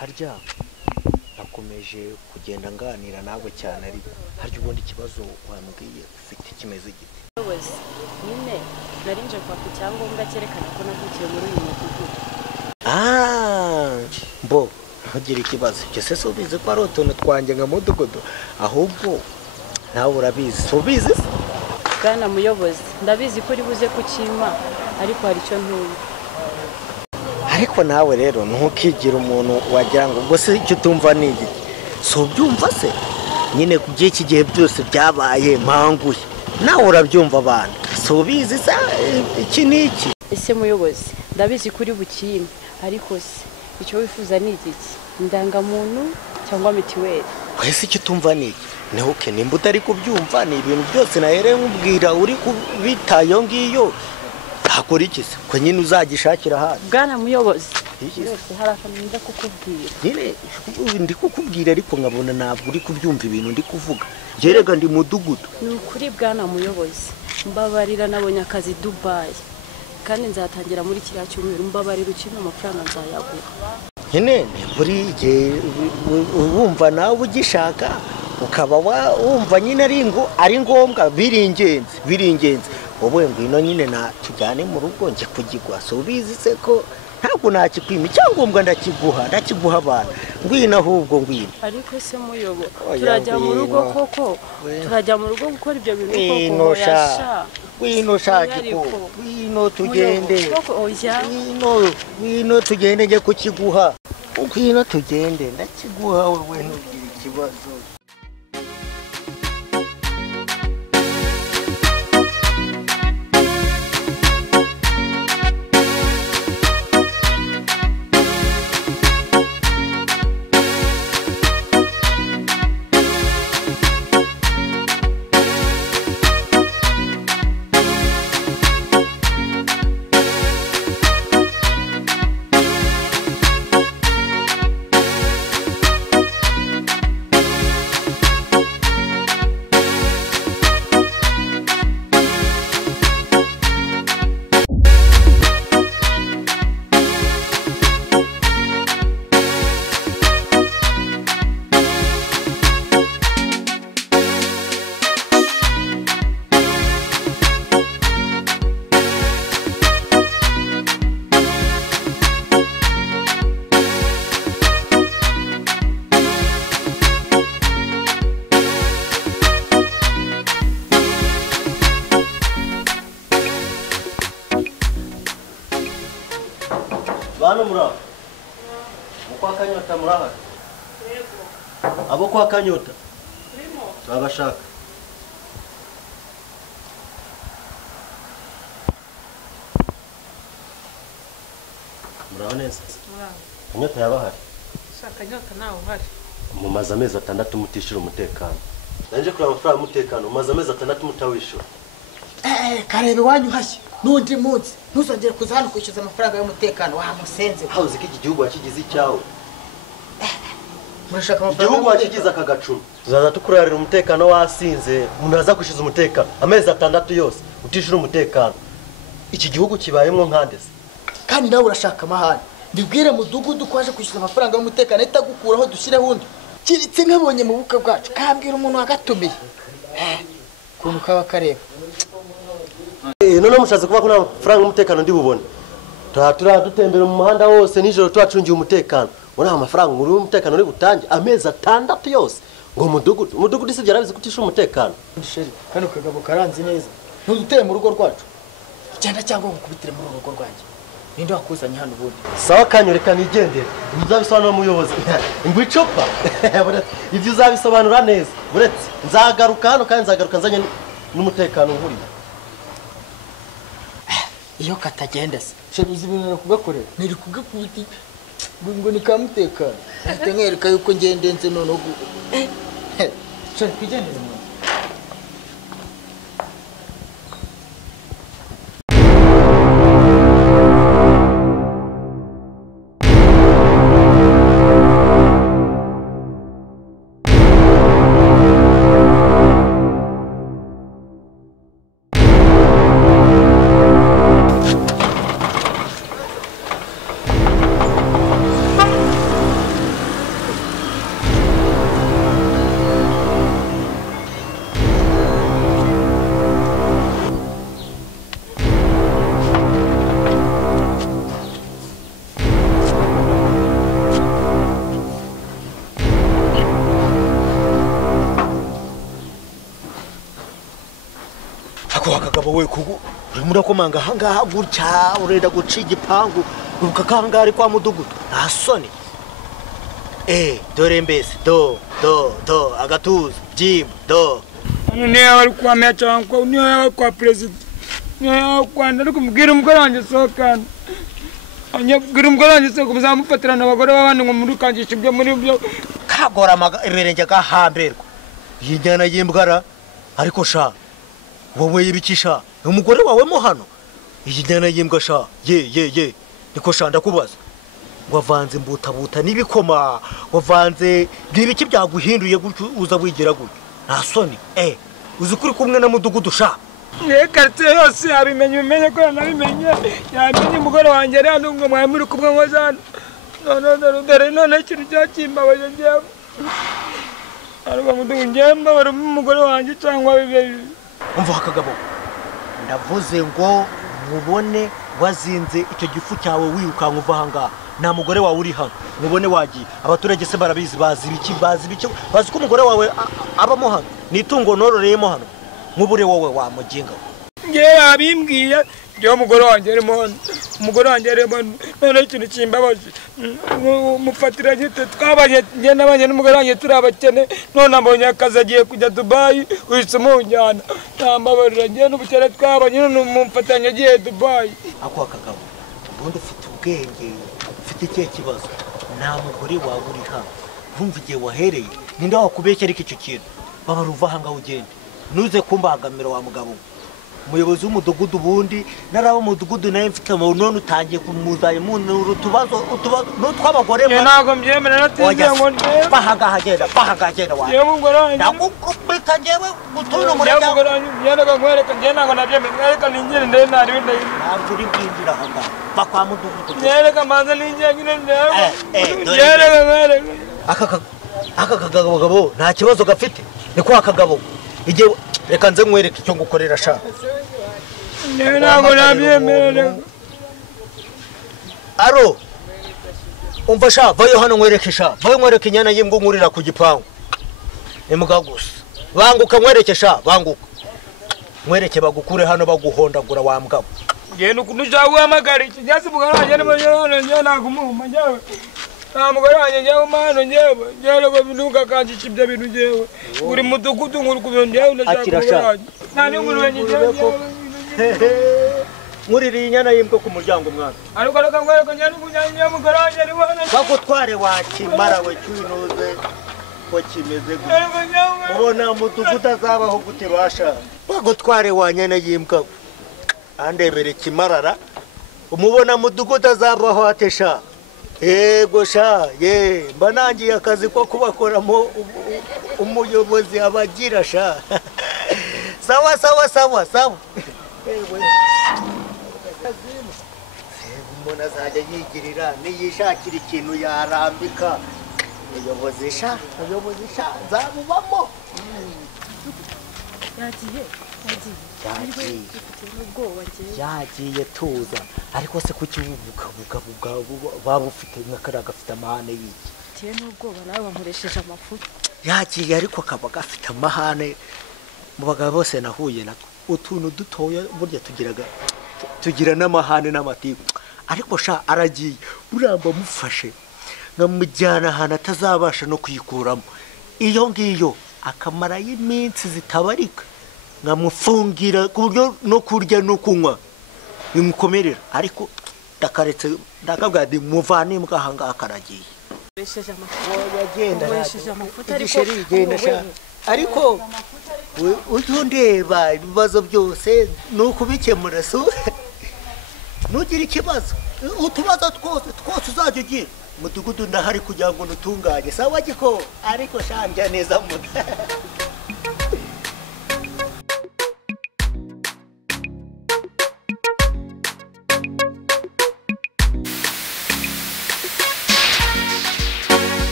harya nakomeje kugenda nganira nawe cyane ari harya ubundi ikibazo wambwiye ufite kimeze gite? Mubayobozi nyine narinje kwaka icyangombwa cyerekana ko navukiye muri uyu mudugudu. Mbo ntugira ikibazo cyose subize ko ari utuntu twanjye nka mudugudu ahubwo nawe urabizi subize. Bwana muyobozi ndabizi ko uri buze kukima ariko hari icyo ntumva. Ariko nawe rero ntukigira umuntu wagira ngo ubwo se icyo utumva ni iki? So byumva se nyine ku by'iki gihe byose byabaye mpanguye nawe urabyumva abantu subize sa iki niki. Ese muyobozi ndabizi ko uri bukime ariko se icyo wifuza ni iki? Indangamuntu cyangwa mitiweli? Wese icyo utumva ni iki? Neho ke nimba utari kubyumva ni ibintu byose nahereye nkubwira uri kubitayo ngiyo hakora iki se ko nyine uzagishakira hano. Bwana muyobozi yose hari akantu nda kukubwira. Nyine ndi kukubwira ariko nkabona ntabwo uri kubyumva ibintu ndi kuvuga. Jerega ndi mudugudu. Ni ukuri bwana muyobozi mbabarira nabonye akazi Dubai kandi nzatangira muri kiriya cyumweru mbabarira ukina amafaranga nzayagura. Nyine buri gihe wumva nawe ugishaka ukaba wumva nyine ari ngombwa biringenzi wowe ngwino nyine na tujyane mu rugo nje kugigwa so ubizi se ko ntabwo nakikwima icyangombwa ndakiguha abantu ngwino ahubwo ngwino. Ariko se muyobo turajya mu rugo koko turajya mu rugo gukora ibyo bintu koko yasha ngwino shaki ko ngwino tugende ngwino tugende nje kukiguha ngwino tugende ndakiguha wowe ntugire ikibazo. Bano muraba kwa Kanyota muraba yego abo kwa Kanyota urimo babashaka muraba neza Kanyota yabahari shaka Kanyota nawe uhari mu maza amezi 6 mutishira umutekano nanje kuri amafaranga umutekano mu maza amezi 6 mutawishura karebe wanyu hashye nundi munsi ntuzongere kuza hano kwishyuza amafaranga y'umutekano wamusenze. Hauze ko iki gihugu wakigize icyawe murashaka amafaranga igihugu wakigize akagacuma tuzaza tukurarira umutekano wasinze umuntu aza kwishyuza umutekano amezi 6 yose utishura umutekano iki gihugu kibayemo nkandese kandi nawe urashaka amahane ndibwire mudugudu kwaje kwishyuza amafaranga y'umutekano itagukuraho dushyireho undi kiritse nkabonye mu buka bwacu kambwira umuntu wagatumiye kuntu kaba kareba none mushaze kuba kuna amafaranga y'umutekano ndi bubone dutembera mu muhanda wose nijoro twacungiye umutekano uri amafaranga muri umutekano uri butange amezi 6 yose ngo mudugudu isi byarabize kutisha umutekano. Sheri kano kagabo karanzi neza ntuduteye mu rugo rwacu cyangwa cyangwa gukubitire mu rugo rwanjye ninde wakuzanye hano ubundi sawa kanyoreka nigendere uzabisobanura umuyobozi ngo icopa ibyo uzabisobanura neza buretse nzagaruka hano kandi nzagaruka nzanye n'umutekano nkuriye iyo katagenda se sheri uzi ibintu kugakorera niri kugakubiti ngo ni kamutekano ahita nkereka yuko ngendenze none sheri kwigendere mu wowe kugu murakomanga ahangaha gutya urenda guca igipangu ukakangari kwa mudugudu nta soni dore mbese do agatuza jimbo do niyo wari kwa meya cyangwa niyo wari kwa perezida niyo kwanda ariko mbwira umugore wanjye sokana bwira umugore wanjye soko muzamufatirana abagore b'abandi ngo murukangisha ibyo muri byo kagora ibirenge gahamberwa iyi njyana y'imbwara ariko sha wowe yibikisha umugore wawe mo hano iyi njyana y'imbwa sha ye niko sha ndakubaza wavanze mbutabuta n'ibikoma wavanze n'ibiki byaguhinduye gutyo uza wigira gutyo nta soni uzi kuri kumwe na mudugudu sha karite yose abimenye ko nabimenye yamenye umugore wanjye rero ngo mwari muri kumwe ngo jana none ikintu cyakimbabaje njyewe ariko mudugudu njyemba bari umugore wanjye cyangwa bibe umva akagabo ndavuze ngo mubone wazinze icyo gifu cyawe wirukanka uva ahangaha nta mugore wawe uri hano mubone wagiye abaturage se barabizi bazi ko umugore wawe abamo hano n'itungo nororeyemo hano nk'ubure wowe wamuginga ngewe abimbwiye ngewe umugore wanjye arimo none ikintu kimbabaje mufatira gite twabanye njye n'abanye n'umugore wanjye turi abakene none ambonye akazi agiye kujya Dubai uhise umujyana ntambabarira njye n'ubukene twabanye none mumfatanya agiye Dubai ako akagabo ubundi ufite ubwenge ufite ikihe kibazo nta mugore wawe uri hano wumva igihe wahereye ninde wakubeshya ariko icyo kintu baba ruva ahangaha ugende nuze kumbagamira wa mugabo umuyobozi w'umudugudu bundi narabo umudugudu naye mfite none utangiye kumuzaye mu tubazo n'utwabagore ntago mbyemera natinze ngo bahagagenda wa yewe mugore wanjye ndakubita njyewe gutura muri yewe mugore wanjye nako nkwereka njye ntago nabyemera ngereka ninjire ndende ntari bindi ntabwo uri bwinjira ahangaha bakwa mudugudu ngereka manza ninjire nyine ndebe ngereka nkwereka aka kagabo nta kibazo gafite niko akagabo igihe reka nze nkwereka icyo ngukorera sha ntabwo nabyemera aro umva sha vayo hano nkwereke sha vayo nkwereke inyana y'imbwa nkurira ku gipangu imbwa gusa banguka nkwereke sha banguka nkwereke bagukure hano baguhondagura wa mbwa ngenda ukuntu ushaka guhamagara iki cyasi mugore wanjye njyewe ntabwo umuhuma njyewe nta mugore wanjye njyewe umwana njyewe ngo ntukakangisha ibyo bintu njyewe uri mudugudu nk'uri kubyo njyewe ndashaka umugore wanjye nta n'ingurube njyewe nkuririye inyana y'imbwa ku muryango mwana ariko reka nkwereka njyewe n'umujyanye umugore wanjye ari hano bagutware wakimara we cyunoze ko kimeze gutya ubona mudugudu azabaho gute basha bagutware wa nyana y'imbwa andebere kimarara umubona mudugudu azabaho atesha yego sha mba nangiye akazi ko kubakoramo umuyobozi abagira sha sawa umuntu azajya yigirira niyishakira ikintu yarambika umuyobozi sha nzabubamo yagiye tuza ariko se kuki uvuga baba ufite nk'akariya gafite amahane y'iki tiye n'ubwoba nawe bankoresheje amafuta yagiye ariko kaba gafite amahane mu bagabo bose nahuye nako utuntu dutoya burya tugira n'amahane n'amatiku ariko sha aragiye uramba mufashe nkamujyana ahantu atazabasha no kuyikuramo iyo ngiyo akamara y'iminsi zitabarika nkamufungira ku buryo no kurya no kunywa bimukomerera ariko ndakabwira ndi muvane imbwa ahangaha karagiye amafuta ariko ujye ndeba ibibazo byose ni ukubikemura nugira ikibazo utubazo twose uzajya ugira mudugudu ndahari kugira ngo nutunganye sawa giko ariko shanja neza muda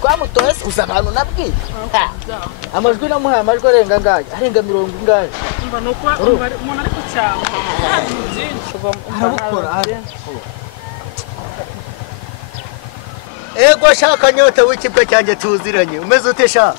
twamutoye uza abantu nabwiye amajwi namuhaye amajwi arenga ngaye arenga 70 ngaye umva nuko umuntu ari kucyanga byinshi arabukora ego sha Kanyota w'ikibwa cyanjye tuziranye umeze ute sha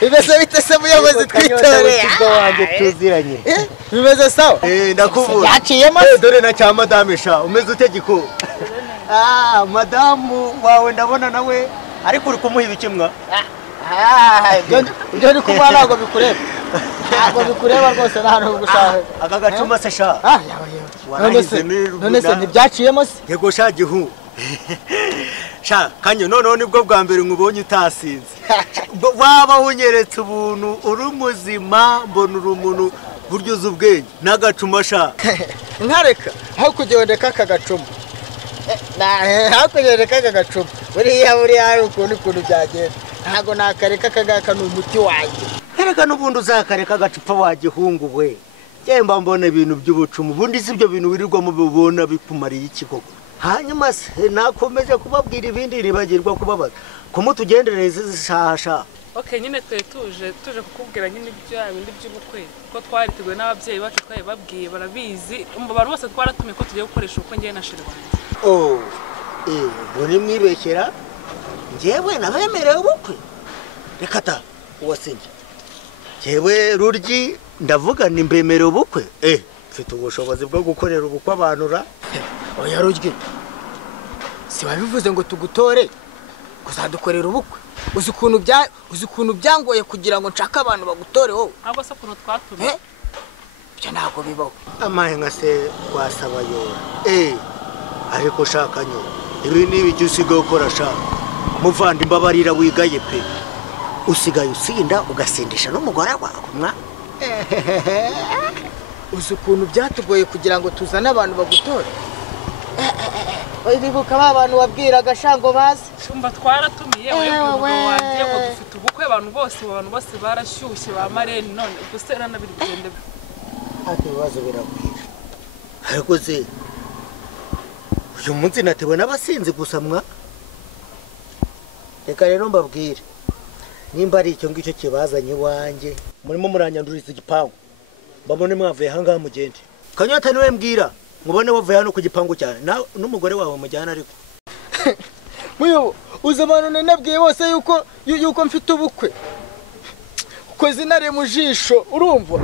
bimeze bite se muyobozi twitoreye ikibwa wanjye tuziranye bimeze sawa ndakubura yaciyemo dore na cya madame sha umeze ute giko madamu wawe ndabona nawe ariko uri kumuha ibikimwa ibyo ni kumuha ntabwo bikureba ntabwo bikureba rwose nta hantu gushaka aka gacuma se sha none se ntibyaciyemo se yego sha gihu sha Kanyo noneho nibwo bwa mbere nkubonye utasinze waba unyeretse ubuntu uri muzima mbona uri umuntu buryo uzi ubwenge n'agacuma sha nkareka aho kugendeka aka gacuma aho kugendeka aka gacuma buriya hari ukuntu byagenda ntabwo nakareka akagaka ni umuti wanjye erega n'ubundi uzakareka agacupa wagihungu we yemba mbona ibintu by'ubucumu ubundi si ibyo bintu wirirwamo bibona bikumariye iki koko hanyuma se nakomeje kubabwira ibindi ribagirwa kubabaza kumutugendereza ishasha okay nyine tuje kukubwira nyine ibyo bindi by'ubukwe ko twariteguye n'ababyeyi bacu twaye babwiye barabizi abantu bose twaratumye ko tugiye gukoresha ubukwe ngiye na shirwanje buri mwibekera njyewe nabemerewe ubukwe reka ta uwasinye njyewe ruryi ndavuga ni mbemerewe ubukwe mfite ubushobozi bwo gukorera ubukwe abantu ra oya ruryi si wabivuze ngo tugutore kuzadukorera ubukwe uzi ukuntu byangoye kugira ngo nshaka abantu bagutore wowe ntabwo se ukuntu twatumye ibyo ntabwo bibaho amahe nka se wasaba yora ariko shaka nyo ibi ni ibyo usigaye ukora shaka muvandi mbabarira wigaye pe usigaye usinda ugasindisha n'umugore wawe mwa uzi ukuntu byatugoye kugira ngo tuzane abantu bagutore bibuka ba bantu wabwiraga shango bazi shumba twaratumiye umugabo wanjye ngo dufite ubukwe abantu bose barashyushye ba marene none gusera na biri bigende ati bibazo biragwira ariko se uyu munsi natewe n'abasinzi gusa mwa reka rero mbabwire nimba ari icyo ngicyo kibazanye iwanjye murimo muranyanduriza igipangu mbabone mwavuye ahangaha mugende Kanyota niwe mbwira mubone wavuye hano ku gipangu cyane n'umugore wawe mujyana ariko muyobo uzi abantu nanabwiye bose yuko mfite ubukwe uko zinare mu jisho urumva